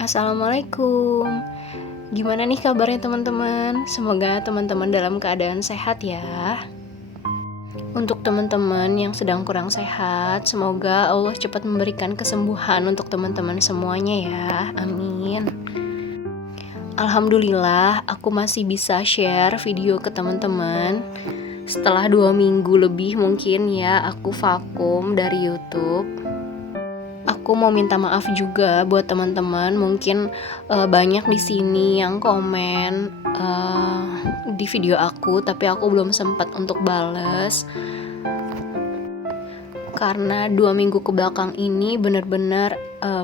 Assalamualaikum. Gimana nih kabarnya teman-teman? Semoga teman-teman dalam keadaan sehat ya. Untuk teman-teman yang sedang kurang sehat, semoga Allah cepat memberikan kesembuhan untuk teman-teman semuanya ya. Amin. Alhamdulillah, aku masih bisa share video ke teman-teman. Setelah 2 minggu lebih mungkin ya aku vakum dari YouTube. Aku mau minta maaf juga buat teman-teman, mungkin banyak di sini yang komen di video aku, tapi aku belum sempat untuk bales. Karena 2 minggu ke belakang ini benar-benar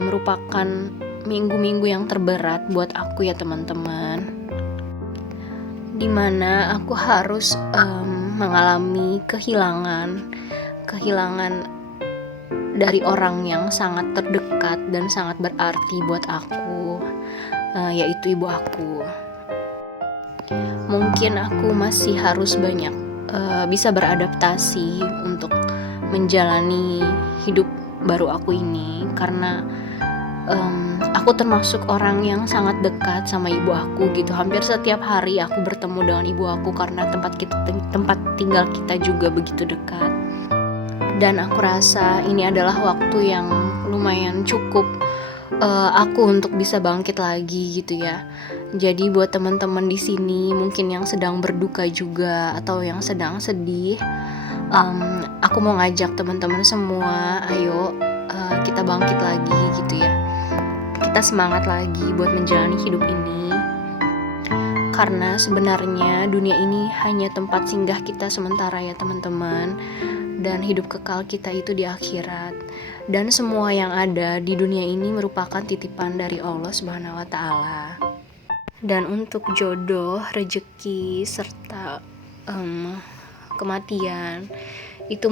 merupakan minggu-minggu yang terberat buat aku ya teman-teman. Dimana aku harus mengalami kehilangan dari orang yang sangat terdekat dan sangat berarti buat aku, yaitu ibu aku. Mungkin aku masih harus banyak bisa beradaptasi untuk menjalani hidup baru aku ini, karena aku termasuk orang yang sangat dekat sama ibu aku gitu. Hampir setiap hari aku bertemu dengan ibu aku karena tempat tinggal kita juga begitu dekat. Dan aku rasa ini adalah waktu yang lumayan cukup aku untuk bisa bangkit lagi gitu ya. Jadi buat teman-teman di sini mungkin yang sedang berduka juga atau yang sedang sedih, aku mau ngajak teman-teman semua, ayo kita bangkit lagi gitu ya. Kita semangat lagi buat menjalani hidup ini. Karena sebenarnya dunia ini hanya tempat singgah kita sementara ya teman-teman. Dan hidup kekal kita itu di akhirat. Dan semua yang ada di dunia ini merupakan titipan dari Allah Subhanahu wa Ta'ala. Dan untuk jodoh, rezeki, serta kematian itu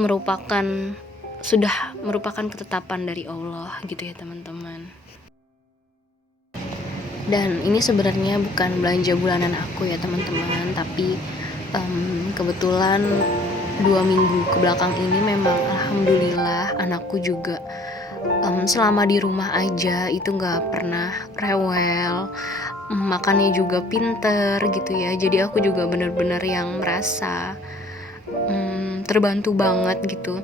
sudah merupakan ketetapan dari Allah gitu ya teman-teman. Dan ini sebenarnya bukan belanja bulanan aku ya teman-teman, tapi kebetulan 2 minggu ke belakang ini memang alhamdulillah anakku juga selama di rumah aja itu gak pernah rewel, makannya juga pinter gitu ya. Jadi aku juga bener-bener yang merasa terbantu banget gitu.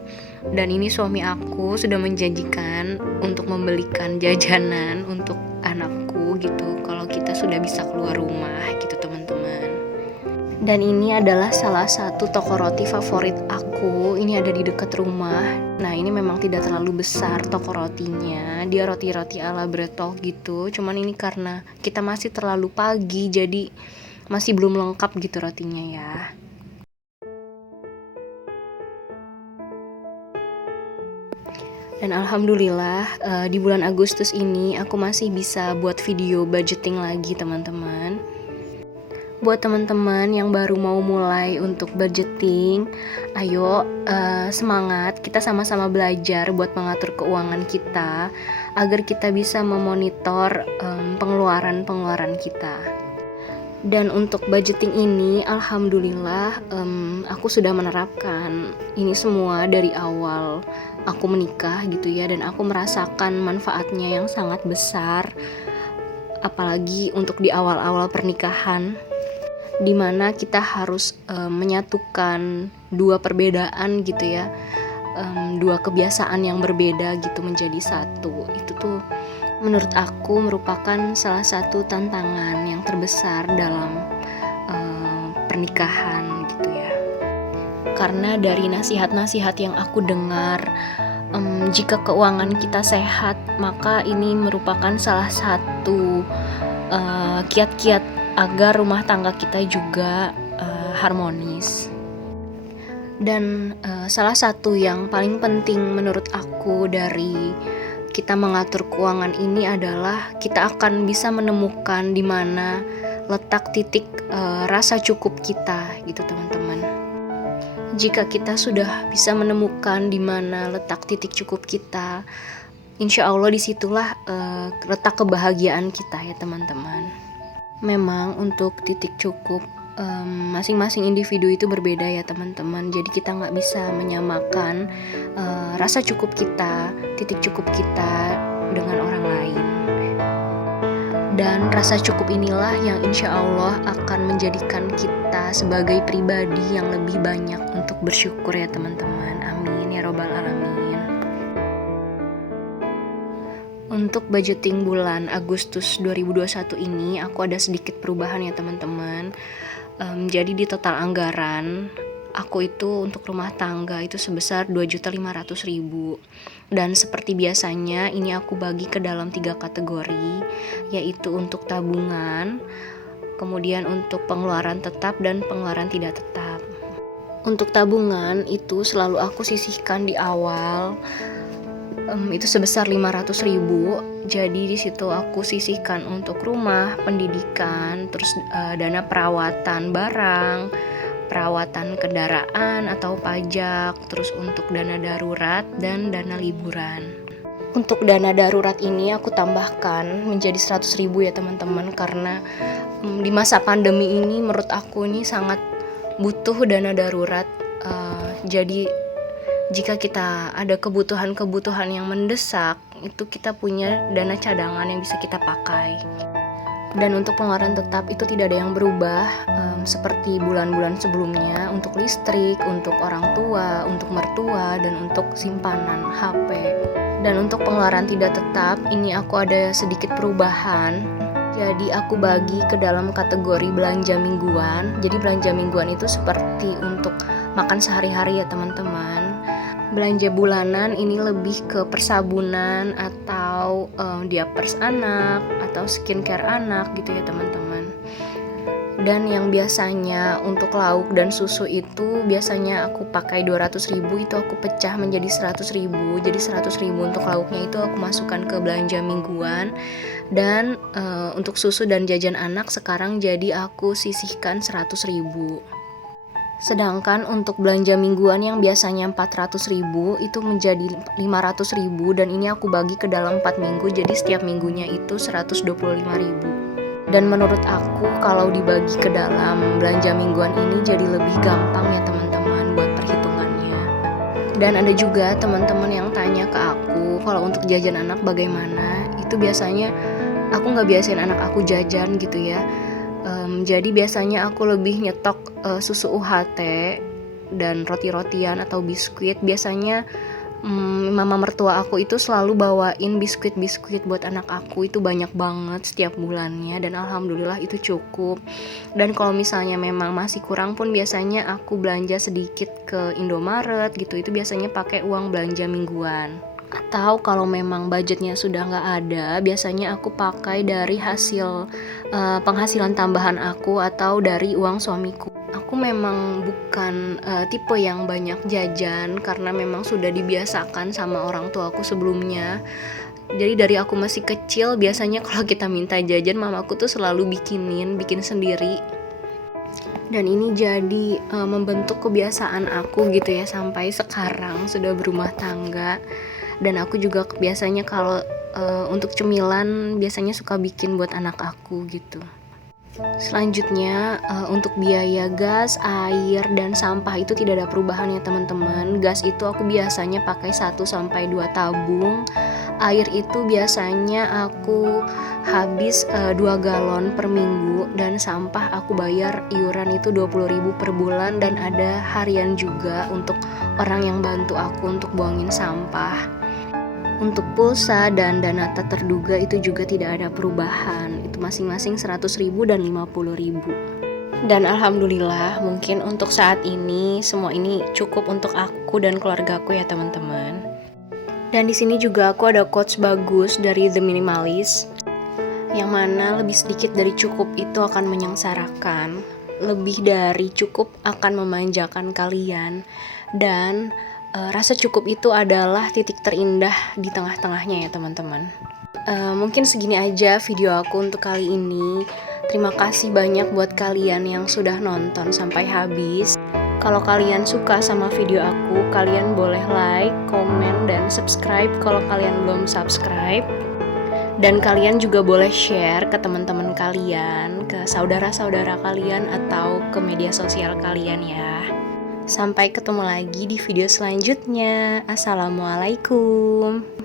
Dan ini suami aku sudah menjanjikan untuk membelikan jajanan untuk anakku gitu kalau kita sudah bisa keluar rumah gitu teman-teman. Dan ini adalah salah satu toko roti favorit aku. Ini ada di dekat rumah. Nah ini memang tidak terlalu besar toko rotinya. Dia roti-roti ala bretok gitu. Cuman ini karena kita masih terlalu pagi, jadi masih belum lengkap gitu rotinya ya. Dan alhamdulillah di bulan Agustus ini aku masih bisa buat video budgeting lagi teman-teman. Buat teman-teman yang baru mau mulai untuk budgeting, ayo semangat, kita sama-sama belajar buat mengatur keuangan kita agar kita bisa memonitor pengeluaran kita. Dan untuk budgeting ini alhamdulillah aku sudah menerapkan ini semua dari awal aku menikah gitu ya, dan aku merasakan manfaatnya yang sangat besar, apalagi untuk di awal-awal pernikahan, dimana kita harus menyatukan dua perbedaan gitu ya, dua kebiasaan yang berbeda gitu menjadi satu. Itu tuh menurut aku merupakan salah satu tantangan yang terbesar dalam pernikahan gitu ya. Karena dari nasihat-nasihat yang aku dengar, jika keuangan kita sehat, maka ini merupakan salah satu kiat-kiat agar rumah tangga kita juga harmonis. Dan salah satu yang paling penting menurut aku dari kita mengatur keuangan ini adalah kita akan bisa menemukan di mana letak titik rasa cukup kita gitu teman-teman. Jika kita sudah bisa menemukan di mana letak titik cukup kita, insya Allah disitulah letak kebahagiaan kita ya teman-teman. Memang untuk titik cukup masing-masing individu itu berbeda ya teman-teman. Jadi kita nggak bisa menyamakan rasa cukup kita, titik cukup kita dengan orang lain. Dan rasa cukup inilah yang insya Allah akan menjadikan kita sebagai pribadi yang lebih banyak untuk bersyukur ya teman-teman. Amin ya robbal alamin. Untuk budgeting bulan Agustus 2021 ini aku ada sedikit perubahan ya teman-teman. Jadi di total anggaran aku itu untuk rumah tangga itu sebesar 2.500.000. Dan seperti biasanya ini aku bagi ke dalam 3 kategori, yaitu untuk tabungan, kemudian untuk pengeluaran tetap dan pengeluaran tidak tetap. Untuk tabungan itu selalu aku sisihkan di awal, itu sebesar 500.000. Jadi di situ aku sisihkan untuk rumah, pendidikan, terus dana perawatan barang, perawatan kendaraan atau pajak, terus untuk dana darurat dan dana liburan. Untuk dana darurat ini aku tambahkan menjadi 100.000 ya teman-teman, karena di masa pandemi ini menurut aku ini sangat butuh dana darurat. Jadi jika kita ada kebutuhan-kebutuhan yang mendesak, itu kita punya dana cadangan yang bisa kita pakai. Dan untuk pengeluaran tetap itu tidak ada yang berubah, seperti bulan-bulan sebelumnya, untuk listrik, untuk orang tua, untuk mertua, dan untuk simpanan HP. Dan untuk pengeluaran tidak tetap, ini aku ada sedikit perubahan. Jadi aku bagi ke dalam kategori belanja mingguan. Jadi belanja mingguan itu seperti untuk makan sehari-hari ya teman-teman. Belanja bulanan ini lebih ke persabunan atau diapers anak atau skincare anak gitu ya teman-teman. Dan yang biasanya untuk lauk dan susu itu biasanya aku pakai 200.000, itu aku pecah menjadi 100.000. Jadi 100.000 untuk lauknya itu aku masukkan ke belanja mingguan. Dan untuk susu dan jajan anak sekarang jadi aku sisihkan 100.000. Sedangkan untuk belanja mingguan yang biasanya 400.000 itu menjadi 500.000, dan ini aku bagi ke dalam 4 minggu, jadi setiap minggunya itu 125.000. Dan menurut aku kalau dibagi ke dalam belanja mingguan ini jadi lebih gampang ya teman-teman buat perhitungannya. Dan ada juga teman-teman yang tanya ke aku kalau untuk jajan anak bagaimana. Itu biasanya aku nggak biasain anak aku jajan gitu ya. Jadi biasanya aku lebih nyetok susu UHT dan roti-rotian atau biskuit. Biasanya mama mertua aku itu selalu bawain biskuit-biskuit buat anak aku, itu banyak banget setiap bulannya, dan alhamdulillah itu cukup. Dan kalau misalnya memang masih kurang pun biasanya aku belanja sedikit ke Indomaret gitu, itu biasanya pakai uang belanja mingguan. Atau kalau memang budgetnya sudah nggak ada, biasanya aku pakai dari hasil penghasilan tambahan aku atau dari uang suamiku. Aku memang bukan tipe yang banyak jajan karena memang sudah dibiasakan sama orang tuaku sebelumnya. Jadi dari aku masih kecil biasanya kalau kita minta jajan, mamaku tuh selalu bikin sendiri. Dan ini jadi membentuk kebiasaan aku gitu ya sampai sekarang sudah berumah tangga. Dan aku juga biasanya kalau untuk cemilan biasanya suka bikin buat anak aku gitu. Selanjutnya untuk biaya gas, air, dan sampah itu tidak ada perubahan ya teman-teman. Gas itu aku biasanya pakai 1-2 tabung. Air itu biasanya aku habis 2 galon per minggu. Dan sampah aku bayar iuran itu 20.000 per bulan. Dan ada harian juga untuk orang yang bantu aku untuk buangin sampah. Untuk pulsa dan dana tak terduga itu juga tidak ada perubahan. Itu masing-masing 100.000 dan 50.000. Dan alhamdulillah mungkin untuk saat ini semua ini cukup untuk aku dan keluargaku ya teman-teman. Dan di sini juga aku ada quotes bagus dari The Minimalist, yang mana lebih sedikit dari cukup itu akan menyengsarakan, lebih dari cukup akan memanjakan kalian, dan rasa cukup itu adalah titik terindah di tengah-tengahnya ya teman-teman. Mungkin segini aja video aku untuk kali ini. Terima kasih banyak buat kalian yang sudah nonton sampai habis. Kalau kalian suka sama video aku, kalian boleh like, komen, dan subscribe kalau kalian belum subscribe. Dan kalian juga boleh share ke teman-teman kalian, ke saudara-saudara kalian, atau ke media sosial kalian ya. Sampai ketemu lagi di video selanjutnya. Assalamualaikum.